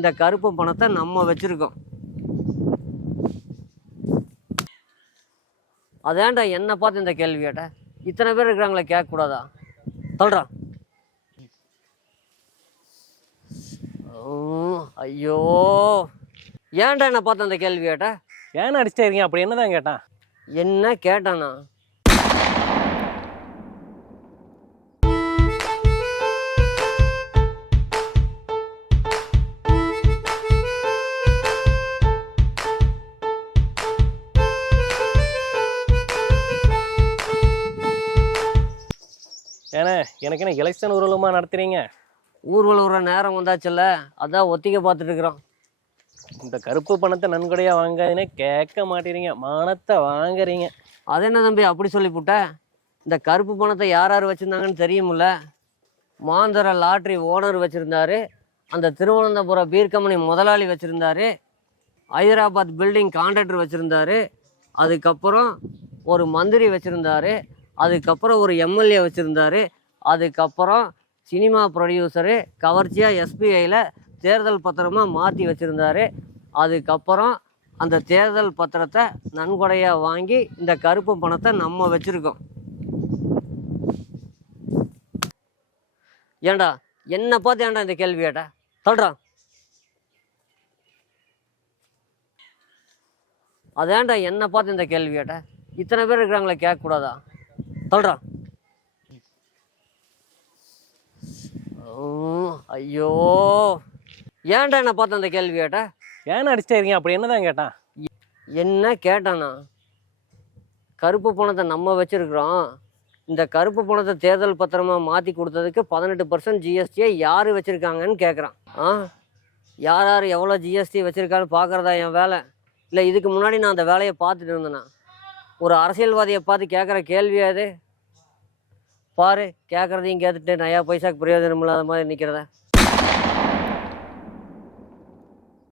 இந்த கருப்பு பணத்தை நம்ம வச்சுருக்கோம். அதான்டா என்னை பார்த்து இந்த கேள்வி கேட்ட? இத்தனை பேர் இருக்கிறாங்களே கேட்கக்கூடாதா? சொல்கிறான் ஐயோ. ஏன்டா என்னை பார்த்து அந்த கேள்வி கேட்ட? ஏன் அடிச்சிட்டே இருக்கீங்க? அப்படி என்னதான் கேட்டான்? என்ன கேட்டானா? ஏன்னா எனக்கு என்ன எலெக்ஷன் ஊர்வலமாக நடத்துறீங்க? ஊர்வலம் வர நேரம் வந்தாச்சுல்ல அதான் ஒத்திகை பார்த்துட்டு இருக்கிறோம். இந்த கருப்பு பணத்தை நன்கொடையாக வாங்காதீனே கேட்க மாட்டேறீங்க மானத்தை வாங்குறீங்க. அது என்ன தம்பி அப்படி சொல்லிப்புட்ட இந்த கருப்பு பணத்தை யார் யார் வச்சுருந்தாங்கன்னு தெரியுமில்ல? மாந்தர லாட்ரி ஓனர் வச்சுருந்தாரு அந்த திருவனந்தபுரம் பீர் கம்பெனி முதலாளி வச்சுருந்தாரு ஹைதராபாத் பில்டிங் கான்ட்ராக்டர் வச்சுருந்தாரு அதுக்கப்புறம் ஒரு மந்திரி வச்சுருந்தாரு அதுக்கப்புறம் ஒரு எம்எல்ஏ வச்சுருந்தாரு. அதுக்கப்புறம் சினிமா ப்ரொடியூசரு கவர்ச்சியாக எஸ்பிஐயில் தேர்தல் பத்திரமாக மாற்றி வச்சுருந்தாரு. அதுக்கப்புறம் அந்த தேர்தல் பத்திரத்தை நன்கொடையாக வாங்கி இந்த கருப்பு பணத்தை நம்ம வச்சுருக்கோம். ஏன்டா என்னை பார்த்து ஏன்டா இந்த கேள்வி கேட்ட? சொல்கிறான் அதான்டா என்னை பார்த்து இந்த கேள்வி கேட்ட? இத்தனை பேர் இருக்கிறாங்களே கேட்கக்கூடாதா? சொல்கிறான் ஐயோ. ஏன்டா என்னை பார்த்து அந்த கேள்வி கேட்ட? ஏன் அடிச்சிட்டே இருக்கீங்க? அப்படி என்னதான் கேட்டான்? என்ன கேட்டானா? கருப்பு பணத்தை நம்ம வச்சிருக்கிறோம். இந்த கருப்பு பணத்தை தேர்தல் பத்திரமா மாற்றி கொடுத்ததுக்கு பதினெட்டு பர்சன்ட் ஜிஎஸ்டியை யார் வச்சுருக்காங்கன்னு கேட்குறான் ஆ? யார் யார் எவ்வளோ ஜிஎஸ்டி வச்சுருக்கான்னு பார்க்குறதா என் வேலை? இல்லை இதுக்கு முன்னாடி நான் அந்த வேலையை பார்த்துட்டு இருந்தேனா? ஒரு அரசியல்வாதியை பார்த்து கேட்குற கேள்வி அது. பாரு கேட்குறதையும் கேட்டுட்டு நயா பைசாக்கு பிரயோஜனம் இல்லாத மாதிரி நிற்கிறத?